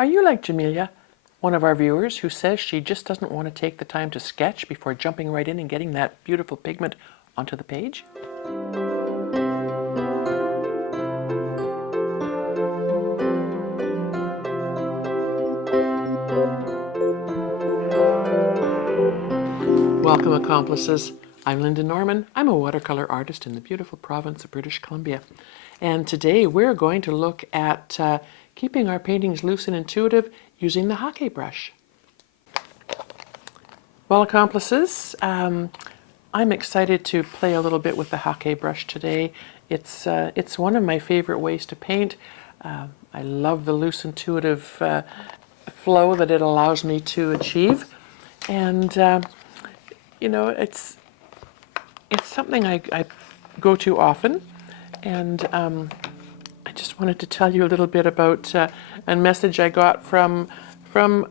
Are you like Jamilia, one of our viewers, who says she just doesn't want to take the time to sketch before jumping right in and getting that beautiful pigment onto the page? Welcome, Accomplices. I'm Lynda Norman. I'm a watercolor artist in the beautiful province of British Columbia. And today we're going to look at keeping our paintings loose and intuitive using the Hake brush. Well, Accomplices, I'm excited to play a little bit with the Hake brush today. It's one of my favorite ways to paint. I love the loose, intuitive flow that it allows me to achieve. And you know, it's something I go to often, and I just wanted to tell you a little bit about a message I got from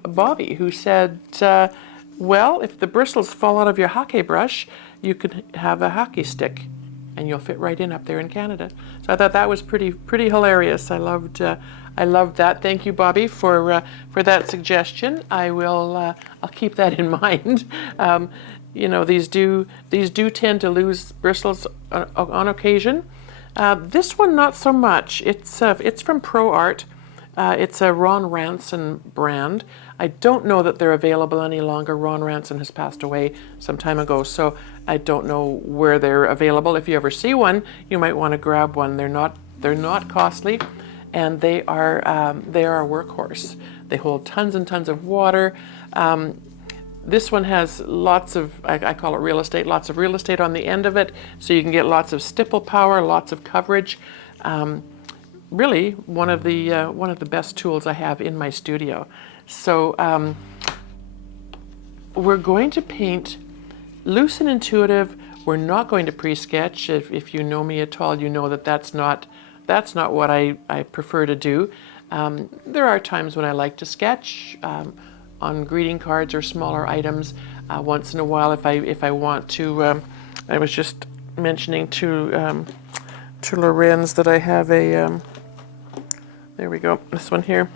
Bobby, who said, well, if the bristles fall out of your Hake brush, you could have a Hake stick, and you'll fit right in up there in Canada. So I thought that was pretty hilarious. I loved that. Thank you, Bobby, for that suggestion. I'll keep that in mind. You know, these do tend to lose bristles on occasion. This one not so much. It's from Pro Art. It's a Ron Ranson brand. I don't know that they're available any longer. Ron Ranson has passed away some time ago, so I don't know where they're available. If you ever see one, you might want to grab one. They're not costly, and they are a workhorse. They hold tons and tons of water. This one has lots of, I call it real estate, lots of real estate on the end of it, so you can get lots of stipple power, lots of coverage. Really, one of the best tools I have in my studio. So we're going to paint loose and intuitive. We're not going to pre-sketch. If you know me at all, you know that that's not what I prefer to do. There are times when I like to sketch on greeting cards or smaller items. Once in a while, if I want to. I was just mentioning to Lorenz that I have a. There we go. This one here.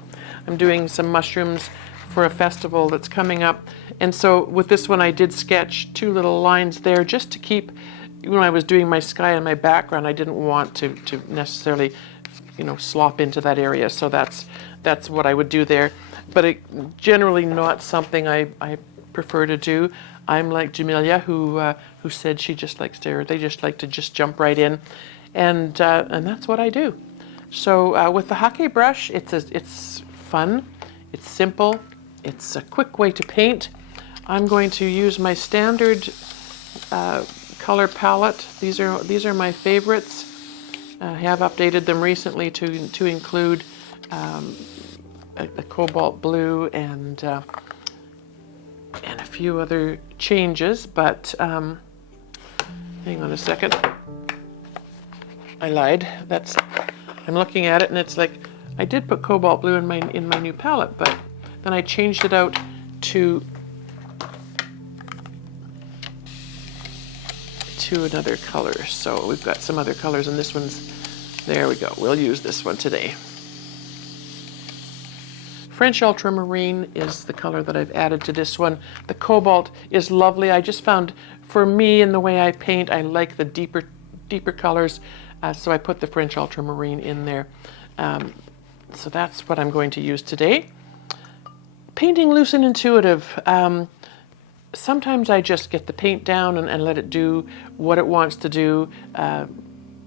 I'm doing some mushrooms for a festival that's coming up, and so with this one I did sketch two little lines there just to keep. When I was doing my sky and my background, I didn't want to necessarily, you know, slop into that area. So that's what I would do there. But generally not something I prefer to do. I'm like Jamilia, who said she just likes to, they just like to just jump right in, and that's what I do. So with the Hake brush, it's fun, it's simple, it's a quick way to paint. I'm going to use my standard color palette. These are my favorites. I have updated them recently to include a cobalt blue and a few other changes, but hang on a second. I lied. I'm looking at it and it's like I did put cobalt blue in my new palette, but then I changed it out to another color. So we've got some other colors, and this one's, there we go. We'll use this one today. French Ultramarine is the color that I've added to this one. The cobalt is lovely. I just found, for me, in the way I paint, I like the deeper colors, so I put the French Ultramarine in there. So that's what I'm going to use today. Painting loose and intuitive. Sometimes I just get the paint down and let it do what it wants to do.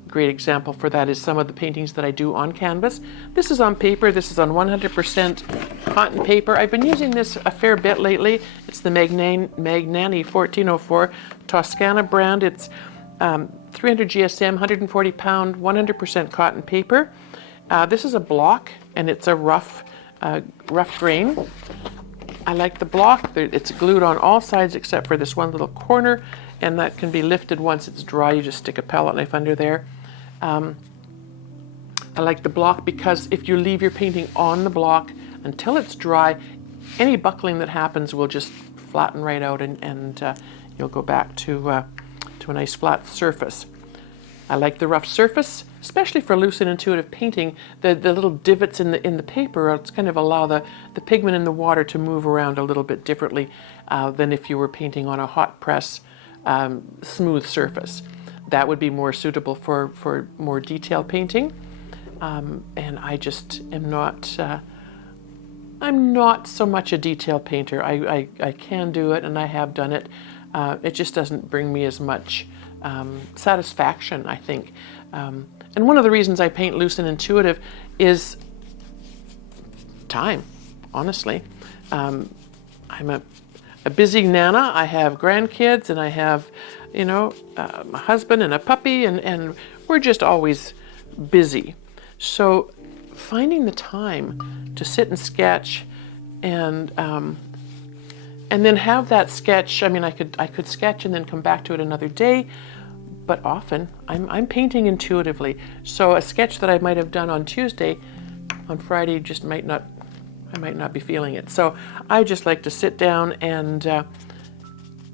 Great example for that is some of the paintings that I do on canvas. This is on paper. This is on 100% cotton paper. I've been using this a fair bit lately. It's the Magnani 1404 Toscana brand. It's 300 GSM, 140 pound, 100% cotton paper. This is a block, and it's a rough grain. I like the block. It's glued on all sides except for this one little corner, and that can be lifted once it's dry. You just stick a palette knife under there. I like the block because if you leave your painting on the block until it's dry, any buckling that happens will just flatten right out, and you'll go back to a nice flat surface. I like the rough surface. especially for loose and intuitive painting, the little divots in the paper, it's kind of allow the pigment in the water to move around a little bit differently than if you were painting on a hot press smooth surface. That would be more suitable for more detailed painting. And I just am not, I'm not so much a detail painter. I can do it, and I have done it. It just doesn't bring me as much satisfaction, I think. And one of the reasons I paint loose and intuitive is time, honestly. I'm a busy nana. I have grandkids, and I have, you know, a husband and a puppy, and we're just always busy. So finding the time to sit and sketch and then have that sketch, I mean, I could sketch and then come back to it another day, but often I'm painting intuitively. So a sketch that I might have done on Tuesday, on Friday just I might not be feeling it. So I just like to sit down and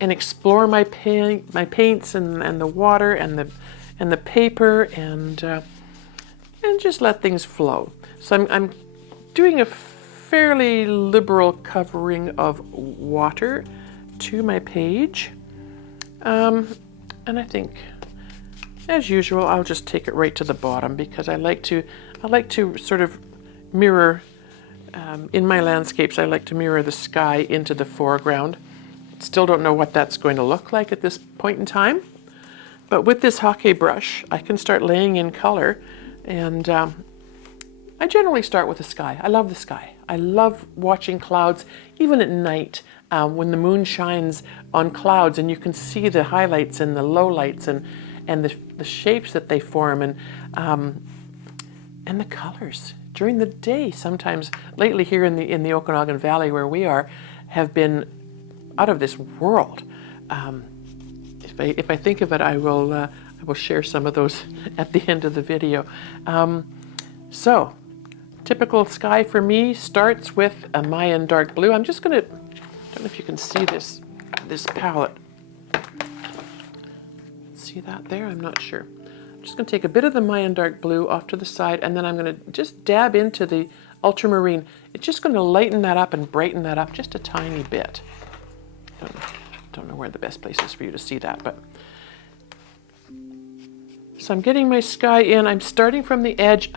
explore my paints and the water and the paper and just let things flow. So I'm doing a fairly liberal covering of water to my page, and I think, as usual, I'll just take it right to the bottom because I like to sort of mirror in my landscapes. I like to mirror the sky into the foreground. Still don't know what that's going to look like at this point in time, but with this Hake brush, I can start laying in color. And I generally start with the sky. I love the sky. I love watching clouds, even at night, when the moon shines on clouds and you can see the highlights and the lowlights and the shapes that they form and the colors during the day. Sometimes lately here in the Okanagan Valley where we are, have been out of this world. If I think of it, I will share some of those at the end of the video. So, typical sky for me starts with a Mayan dark blue. I'm just gonna, I don't know if you can see this palette. See that there? I'm not sure. I'm just gonna take a bit of the Mayan dark blue off to the side, and then I'm gonna just dab into the ultramarine. It's just gonna lighten that up and brighten that up just a tiny bit. Don't know where the best place is for you to see that, but so I'm getting my sky in. I'm starting from the edge.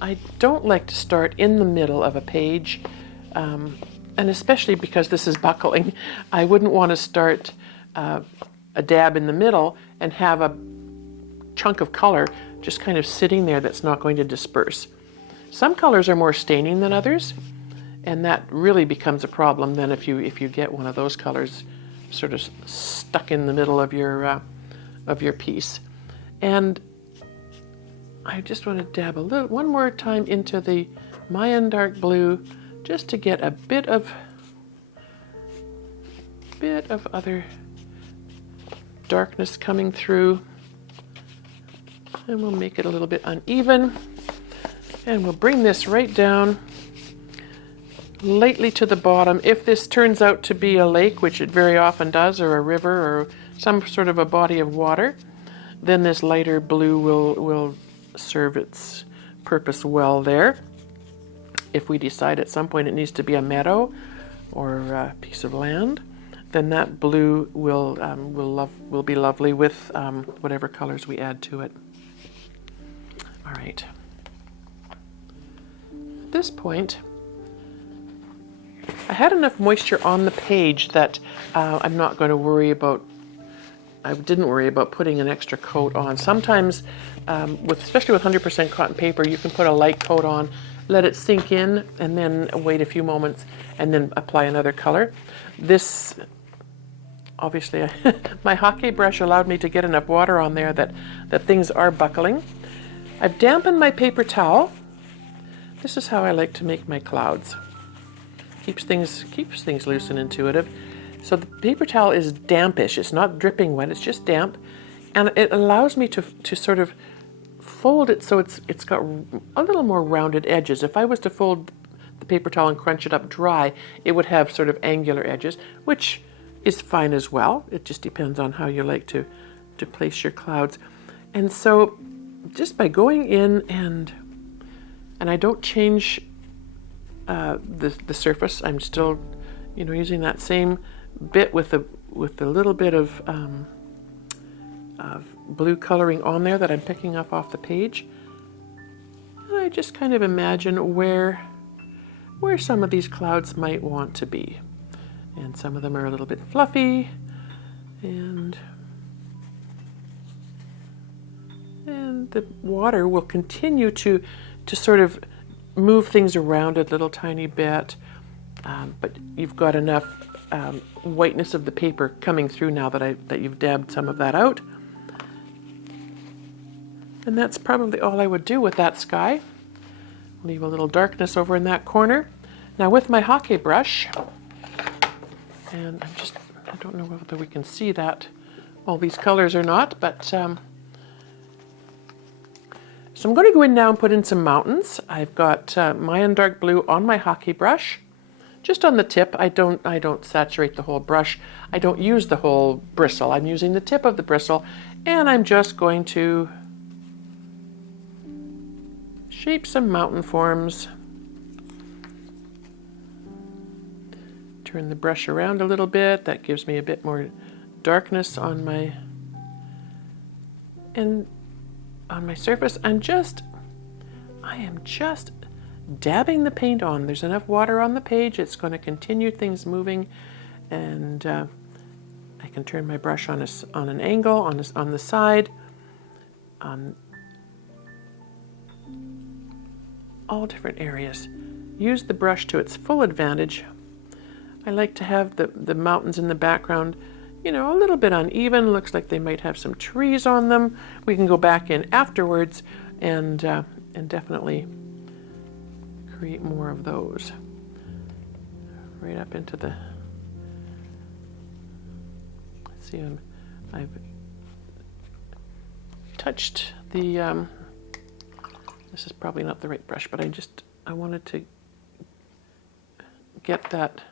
I don't like to start in the middle of a page, and especially because this is buckling, I wouldn't want to start a dab in the middle and have a chunk of color just kind of sitting there that's not going to disperse. Some colors are more staining than others, and that really becomes a problem then if you get one of those colors sort of stuck in the middle of your piece. And I just want to dab one more time into the Mayan dark blue just to get a bit of other darkness coming through. And we'll make it a little bit uneven. And we'll bring this right down lightly to the bottom. If this turns out to be a lake, which it very often does, or a river, or some sort of a body of water, then this lighter blue will serve its purpose well there. If we decide at some point it needs to be a meadow or a piece of land, then that blue will be lovely with whatever colors we add to it. All right. At this point, I had enough moisture on the page that I'm not going to worry about. I didn't worry about putting an extra coat on. Sometimes, especially with 100% cotton paper, you can put a light coat on, let it sink in, and then wait a few moments, and then apply another color. This, obviously, my Hake brush allowed me to get enough water on there that things are buckling. I've dampened my paper towel. This is how I like to make my clouds. Keeps things loose and intuitive. So the paper towel is dampish. It's not dripping wet, it's just damp. And it allows me to sort of fold it so it's got a little more rounded edges. If I was to fold the paper towel and crunch it up dry, it would have sort of angular edges, which is fine as well. It just depends on how you like to place your clouds. And so just by going in and I don't change the surface. I'm still, you know, using that same bit with the little bit of blue coloring on there that I'm picking up off the page. And I just kind of imagine where some of these clouds might want to be. And some of them are a little bit fluffy, and the water will continue to sort of move things around a little tiny bit, but you've got enough whiteness of the paper coming through now that you've dabbed some of that out. And that's probably all I would do with that sky. Leave a little darkness over in that corner. Now with my Hake brush, and I don't know whether we can see that, all these colors or not, but so I'm going to go in now and put in some mountains. I've got Mayan dark blue on my Hake brush, just on the tip. I don't saturate the whole brush. I don't use the whole bristle. I'm using the tip of the bristle, and I'm just going to shape some mountain forms. Turn the brush around a little bit. That gives me a bit more darkness on my surface. I am just dabbing the paint on. There's enough water on the page. It's going to continue things moving, and I can turn my brush on an angle on the side, on all different areas. Use the brush to its full advantage. I like to have the mountains in the background, you know, a little bit uneven. Looks like they might have some trees on them. We can go back in afterwards and definitely create more of those. Right up into the, let's see, I've touched the, this is probably not the right brush, but I wanted to get that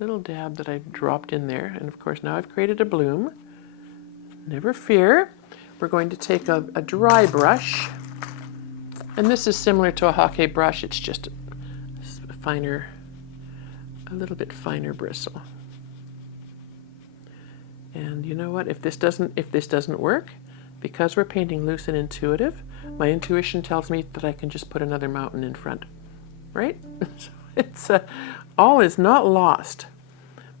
little dab that I dropped in there. And of course now I've created a bloom. Never fear. We're going to take a dry brush, and this is similar to a Hake brush. It's just a little bit finer bristle. And you know what? If this doesn't work, because we're painting loose and intuitive, my intuition tells me that I can just put another mountain in front, right? So it's all is not lost.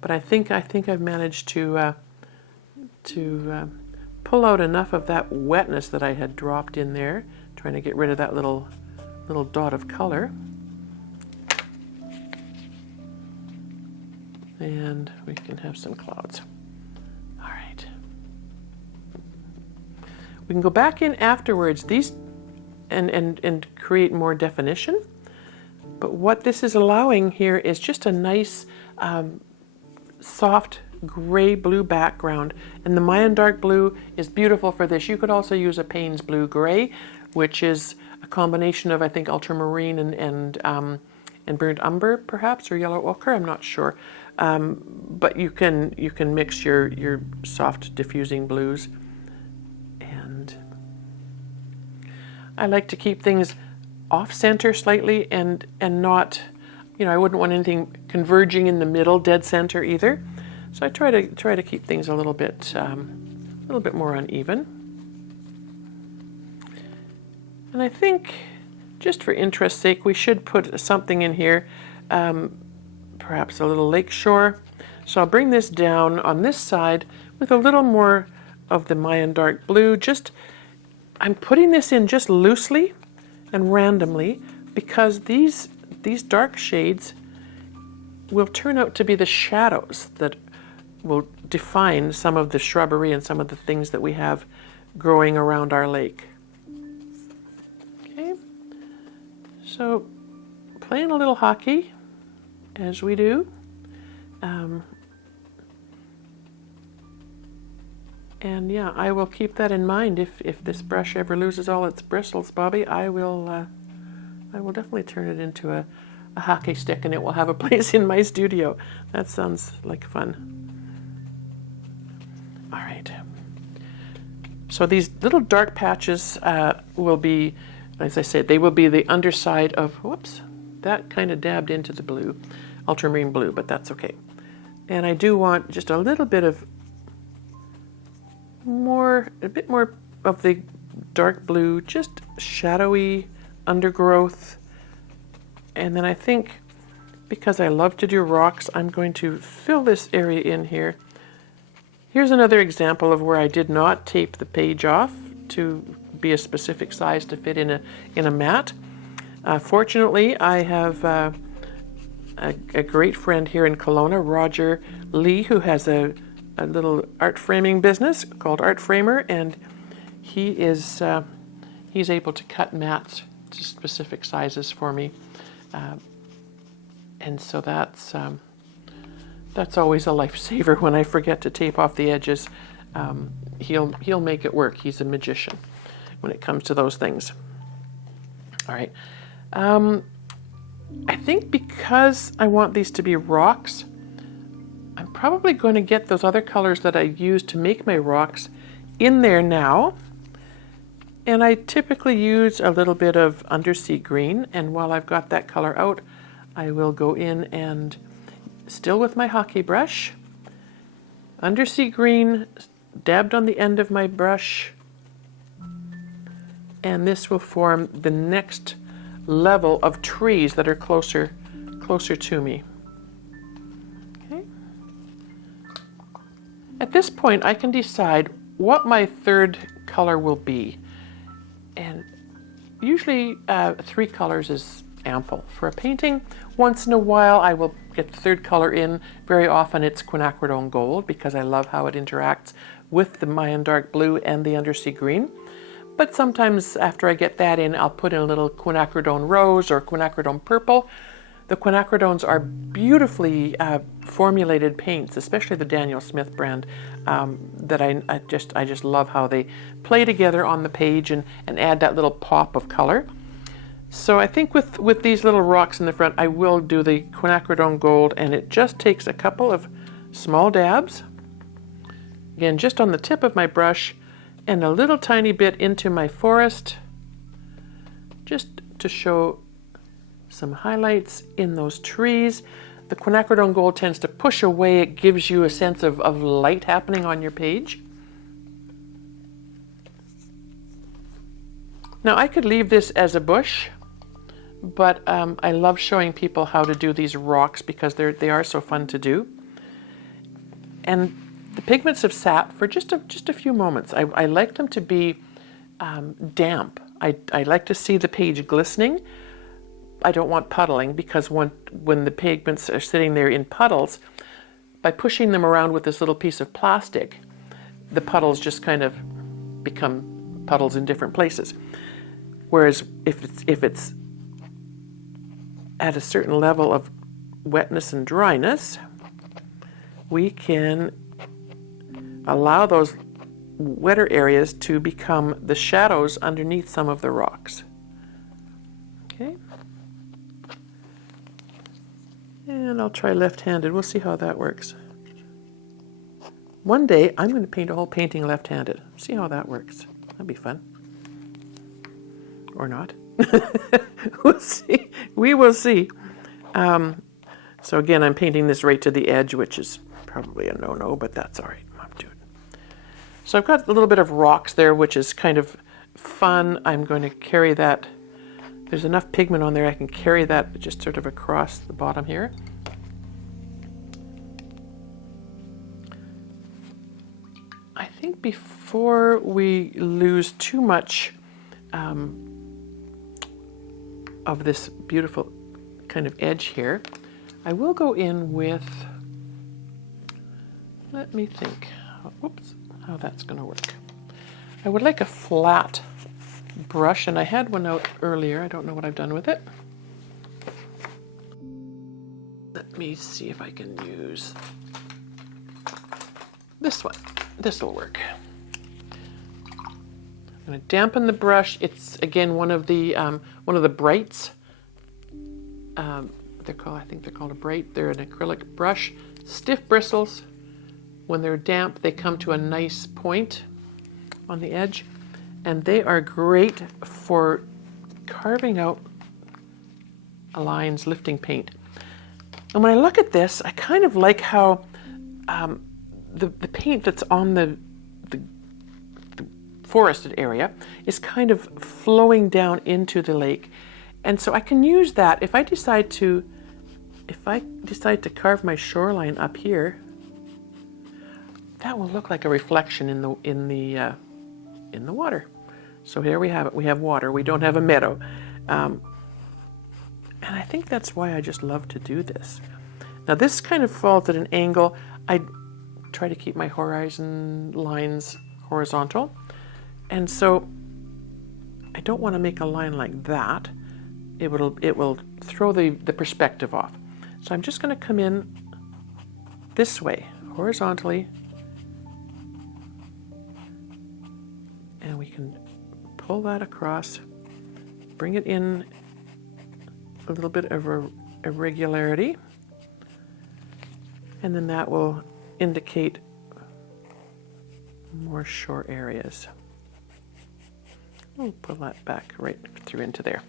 But I think I've managed to pull out enough of that wetness that I had dropped in there, trying to get rid of that little dot of color. And we can have some clouds. All right. We can go back in afterwards, and create more definition. But what this is allowing here is just a nice soft gray blue background, and the Mayan dark blue is beautiful for this. You could also use a Payne's blue gray, which is a combination of, I think, ultramarine and burnt umber, perhaps, or yellow ochre. I'm not sure, but you can mix your soft diffusing blues. And I like to keep things off center slightly, and not, you know, I wouldn't want anything converging in the middle, dead center either. So I try to keep things a little bit more uneven. And I think, just for interest's sake, we should put something in here, perhaps a little lakeshore. So I'll bring this down on this side with a little more of the Mayan dark blue. I'm putting this in just loosely and randomly, because these dark shades will turn out to be the shadows that will define some of the shrubbery and some of the things that we have growing around our lake. Okay, so playing a little Hake, as we do. And yeah, I will keep that in mind. If this brush ever loses all its bristles, Bobby, I will definitely turn it into a Hake stick, and it will have a place in my studio. That sounds like fun. All right. So these little dark patches will be, as I said, they will be the underside of, whoops, that kind of dabbed into the blue, ultramarine blue, but that's okay. And I do want just a little bit of a bit more of the dark blue, just shadowy undergrowth. And then I think, because I love to do rocks, I'm going to fill this area in here. Here's another example of where I did not tape the page off to be a specific size to fit in a mat. Fortunately, I have a great friend here in Kelowna, Roger Lee, who has a little art framing business called Art Framer, and he's able to cut mats to specific sizes for me, and so that's always a lifesaver when I forget to tape off the edges. He'll make it work. He's a magician when it comes to those things. All right. I think because I want these to be rocks, I'm probably going to get those other colors that I used to make my rocks in there now. And I typically use a little bit of undersea green, and while I've got that color out, I will go in and, still with my Hake brush, undersea green dabbed on the end of my brush, and this will form the next level of trees that are closer to me. Okay. At this point, I can decide what my third color will be, and usually 3 colors is ample for a painting. Once in a while, I will get the third color in. Very often it's quinacridone gold, because I love how it interacts with the Mayan dark blue and the undersea green. But sometimes after I get that in, I'll put in a little quinacridone rose or quinacridone purple. The quinacridones are beautifully formulated paints, especially the Daniel Smith brand, that I just love how they play together on the page and add that little pop of color. So I think with these little rocks in the front, I will do the quinacridone gold, and it just takes a couple of small dabs. Again, just on the tip of my brush, and a little tiny bit into my forest, just to show some highlights in those trees. The quinacridone gold tends to push away. It gives you a sense of light happening on your page. Now I could leave this as a bush, but I love showing people how to do these rocks because they are so fun to do. And the pigments have sat for just a few moments. I like them to be damp. I like to see the page glistening. I don't want puddling, because when the pigments are sitting there in puddles, by pushing them around with this little piece of plastic, the puddles just kind of become puddles in different places. Whereas if it's at a certain level of wetness and dryness, we can allow those wetter areas to become the shadows underneath some of the rocks. Okay. And I'll try left-handed. We'll see how that works. One day I'm going to paint a whole painting left-handed. See how that works. That'd be fun. Or not. We'll see. We will see. So again, I'm painting this right to the edge, which is probably a no-no, but that's all right. I'm doing it. So I've got a little bit of rocks there, which is kind of fun. I'm going to carry that. There's enough pigment on there, I can carry that just sort of across the bottom here. I think before we lose too much of this beautiful kind of edge here, I will go in with, let me think, whoops, how that's going to work. I would like a flat brush, and I had one out earlier. I don't know what I've done with it. Let me see if I can use this one. This will work. I'm going to dampen the brush. It's again one of the brights. I think they're called a bright. They're an acrylic brush. Stiff bristles. When they're damp, they come to a nice point on the edge, and they are great for carving out lines, lifting paint. And when I look at this, I kind of like how the paint that's on the forested area is kind of flowing down into the lake. And so I can use that if I decide to carve my shoreline up here. That will look like a reflection in the water. So here we have it. We have water. We don't have a meadow. And I think that's why I just love to do this. Now this kind of falls at an angle. I try to keep my horizon lines horizontal. And so I don't want to make a line like that. It will throw the perspective off. So I'm just going to come in this way, horizontally. And we can pull that across, bring it in a little bit of irregularity. And then that will indicate more shore areas. We'll pull that back right through into there.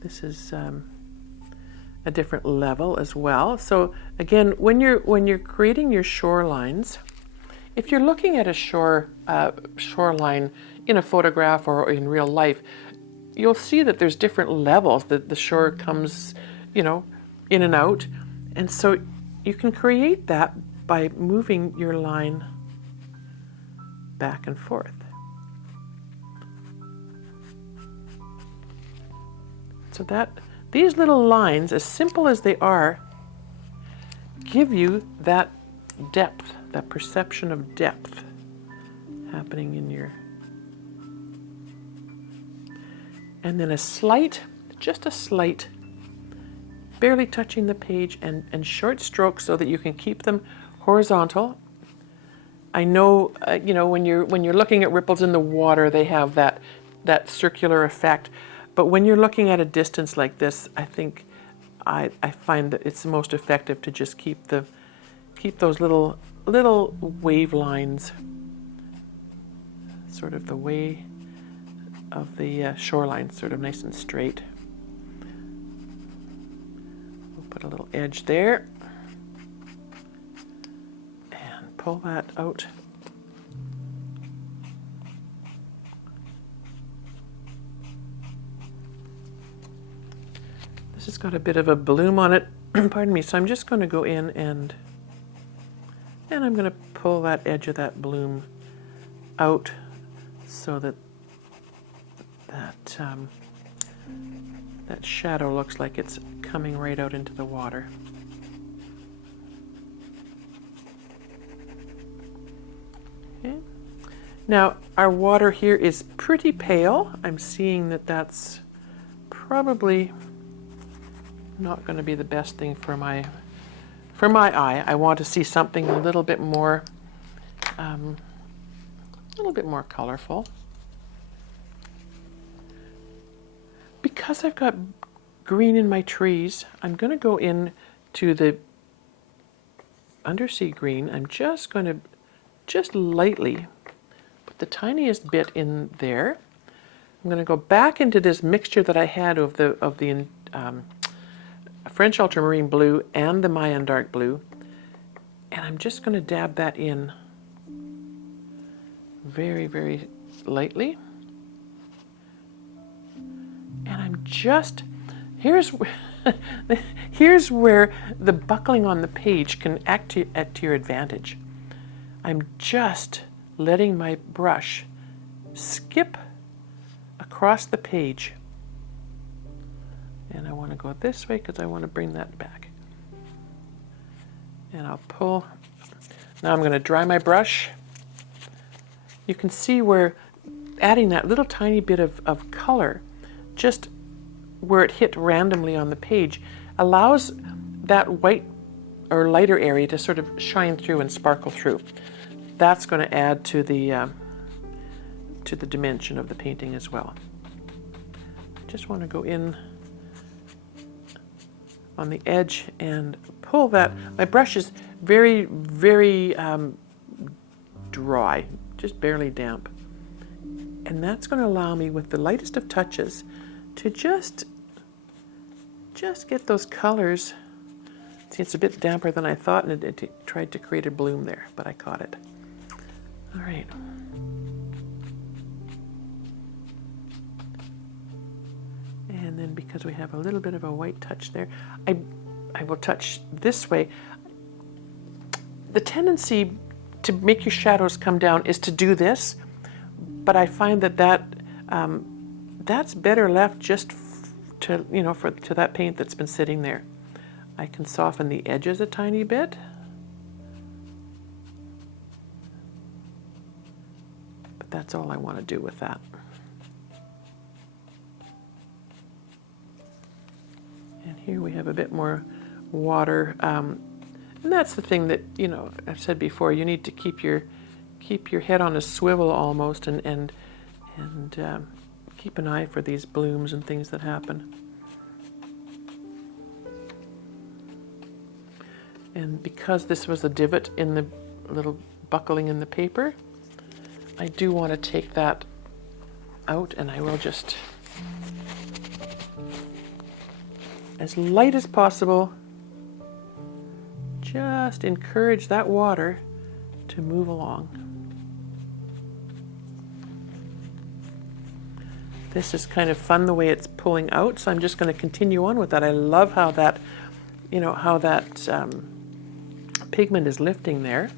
This is a different level as well. So again, when you're creating your shorelines, if you're looking at a shoreline in a photograph or in real life, you'll see that there's different levels that the shore comes, in and out. And so you can create that by moving your line back and forth. So that these little lines, as simple as they are, give you that depth, that perception of depth happening in your... And then just a slight, barely touching the page, and short strokes so that you can keep them horizontal. I know, when you're looking at ripples in the water, they have that circular effect. But when you're looking at a distance like this, I think I find that it's most effective to just keep those little wave lines, sort of the way of the shoreline, sort of nice and straight. We'll put a little edge there and pull that out. This has got a bit of a bloom on it, pardon me, so I'm just going to go in and I'm going to pull that edge of that bloom out so that shadow looks like it's coming right out into the water. Okay. Now our water here is pretty pale. I'm seeing that that's probably not going to be the best thing for my eye. I want to see something a little bit more colorful. Because I've got green in my trees, I'm going to go in to the undersea green. I'm just going to lightly put the tiniest bit in there. I'm going to go back into this mixture that I had of the French ultramarine blue and the Mayan dark blue, and I'm just going to dab that in very, very lightly. And I'm just, here's where the buckling on the page can act to your advantage. I'm just letting my brush skip across the page. And I want to go this way because I want to bring that back. And I'll pull. Now I'm going to dry my brush. You can see where adding that little tiny bit of color, just where it hit randomly on the page, allows that white or lighter area to sort of shine through and sparkle through. That's going to add to the dimension of the painting as well. I just want to go in on the edge and pull that. My brush is very, very dry, just barely damp. And that's going to allow me with the lightest of touches to just get those colors. See, it's a bit damper than I thought, and it tried to create a bloom there, but I caught it. All right. And then because we have a little bit of a white touch there, I will touch this way. The tendency to make your shadows come down is to do this, but I find that's better left just to that paint that's been sitting there. I can soften the edges a tiny bit. But that's all I want to do with that. And here we have a bit more water. And that's the thing that, I've said before, you need to keep your head on a swivel almost and keep an eye for these blooms and things that happen. And because this was a divot in the little buckling in the paper, I do want to take that out, and I will just, as light as possible, just encourage that water to move along. This is kind of fun the way it's pulling out, so I'm just going to continue on with that. I love how that, pigment is lifting there.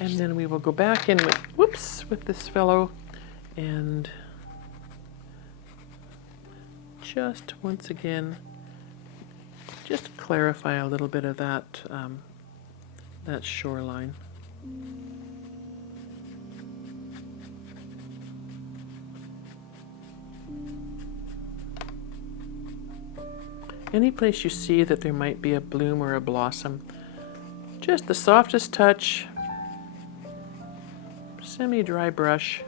And then we will go back in with this fellow and just once again, just clarify a little bit of that, that shoreline. Any place you see that there might be a bloom or a blossom, just the softest touch, semi-dry brush.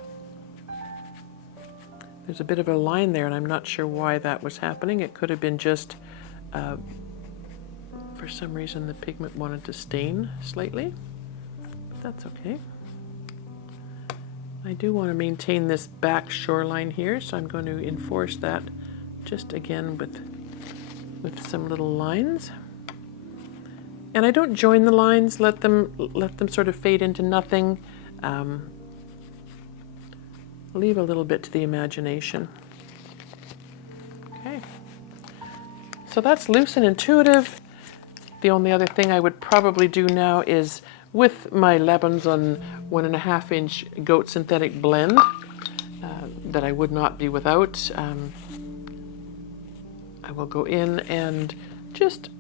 There's a bit of a line there, and I'm not sure why that was happening. It could have been just, for some reason, the pigment wanted to stain slightly. But that's okay. I do want to maintain this back shoreline here, so I'm going to enforce that just again with some little lines. And I don't join the lines, let them sort of fade into nothing. Leave a little bit to the imagination. Okay. So that's loose and intuitive. The only other thing I would probably do now is with my Lebanson 1.5 inch goat synthetic blend that I would not be without. I will go in and just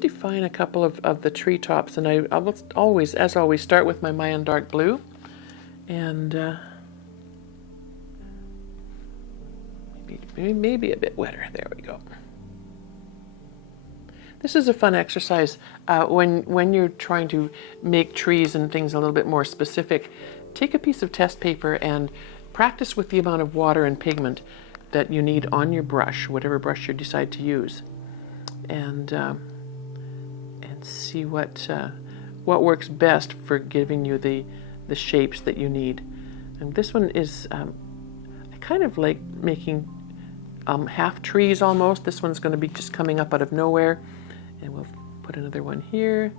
define a couple of the treetops, and I will always, as always, start with my Mayan dark blue, and maybe a bit wetter. There we go. This is a fun exercise when you're trying to make trees and things a little bit more specific. Take a piece of test paper and practice with the amount of water and pigment that you need on your brush, whatever brush you decide to use, and see what works best for giving you the shapes that you need. And this one is I kind of like making half trees almost. This one's going to be just coming up out of nowhere, and we'll put another one here.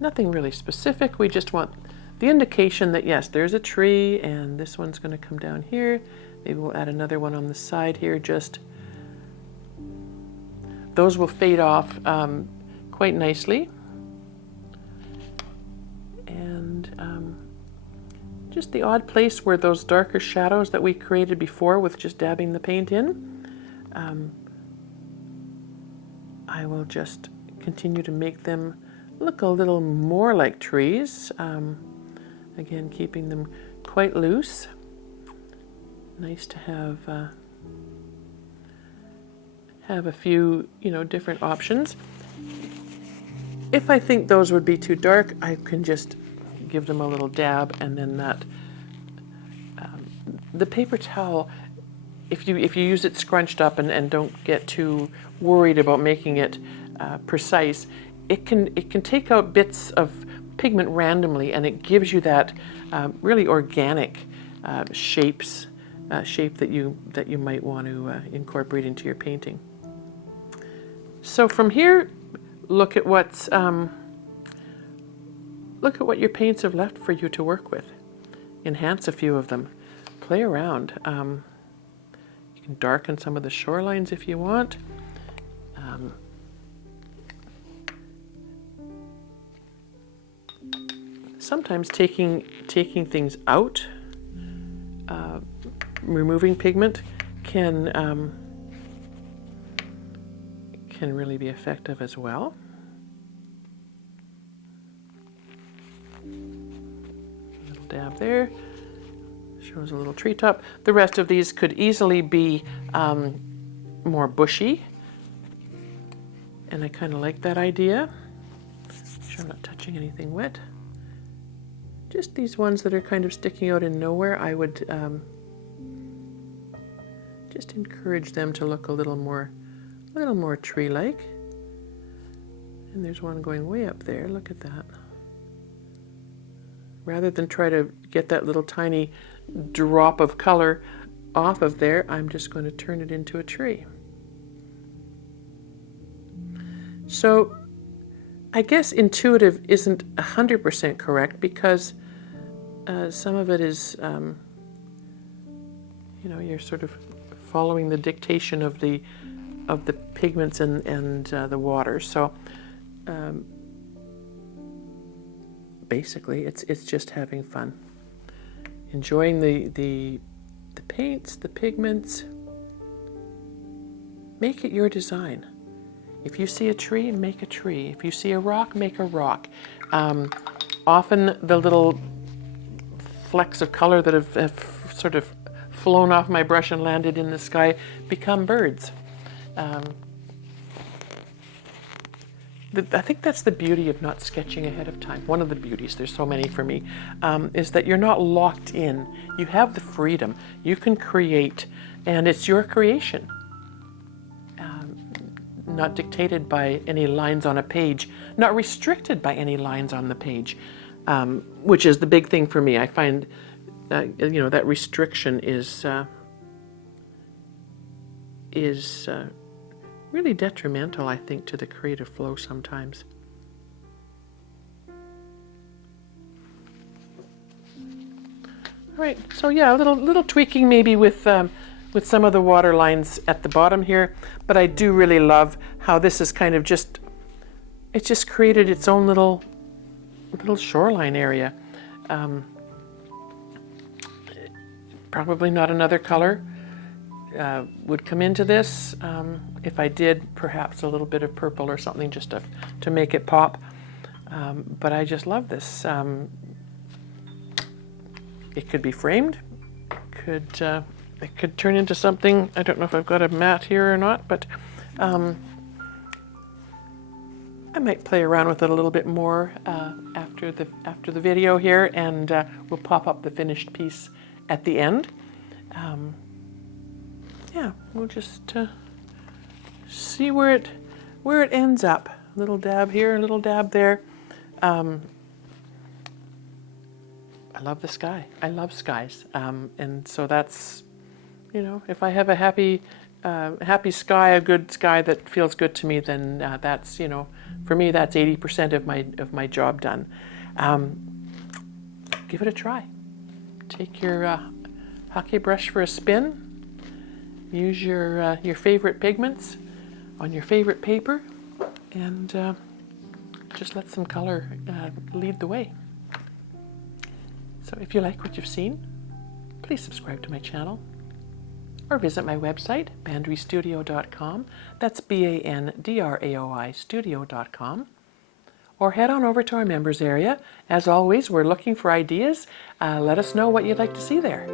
Nothing really specific. We just want the indication that yes, there's a tree, and this one's going to come down here. Maybe we'll add another one on the side here. Just those will fade off quite nicely, and just the odd place where those darker shadows that we created before with just dabbing the paint in, I will just continue to make them look a little more like trees. Again, keeping them quite loose. Nice to have a few, different options. If I think those would be too dark, I can just give them a little dab, and then that the paper towel if you use it scrunched up and don't get too worried about making it precise, it can take out bits of pigment randomly, and it gives you that really organic shape that you might want to incorporate into your painting. So from here, look at what your paints have left for you to work with. Enhance a few of them. Play around. You can darken some of the shorelines if you want. Sometimes taking things out, removing pigment can really be effective as well. A little dab there. Shows a little treetop. The rest of these could easily be more bushy, and I kind of like that idea. Make sure I'm not touching anything wet. Just these ones that are kind of sticking out in nowhere, I would just encourage them to look a little more tree-like. And there's one going way up there. Look at that. Rather than try to get that little tiny drop of color off of there, I'm just going to turn it into a tree. So I guess intuitive isn't 100% correct, because some of it is, you're sort of following the dictation of the pigments and the water. So basically, it's just having fun, enjoying the paints, the pigments. Make it your design. If you see a tree, make a tree. If you see a rock, make a rock. Often the little flecks of color that have sort of flown off my brush and landed in the sky become birds. I think that's the beauty of not sketching ahead of time. One of the beauties, there's so many for me, is that you're not locked in. You have the freedom. You can create, and it's your creation. Not dictated by any lines on a page, not restricted by any lines on the page, which is the big thing for me. I find that restriction is really detrimental, I think, to the creative flow sometimes. All right, so yeah, a little tweaking maybe with some of the water lines at the bottom here, but I do really love how this is kind of just created its own little shoreline area. Probably not another color would come into this. If I did, perhaps a little bit of purple or something just to make it pop. But I just love this. It could be framed. It could turn into something. I don't know if I've got a mat here or not, but I might play around with it a little bit more after the video here, and we'll pop up the finished piece at the end. Yeah, we'll just see where it ends up. A little dab here, a little dab there. I love the sky. I love skies, and so that's, if I have a happy sky, a good sky that feels good to me, then that's, for me, that's 80% of my job done. Give it a try. Take your Hake brush for a spin. Use your favorite pigments on your favorite paper, and just let some color lead the way. So if you like what you've seen, please subscribe to my channel, or visit my website, bandraistudio.com. That's BANDRAOI studio.com. Or head on over to our members area. As always, we're looking for ideas. Let us know what you'd like to see there.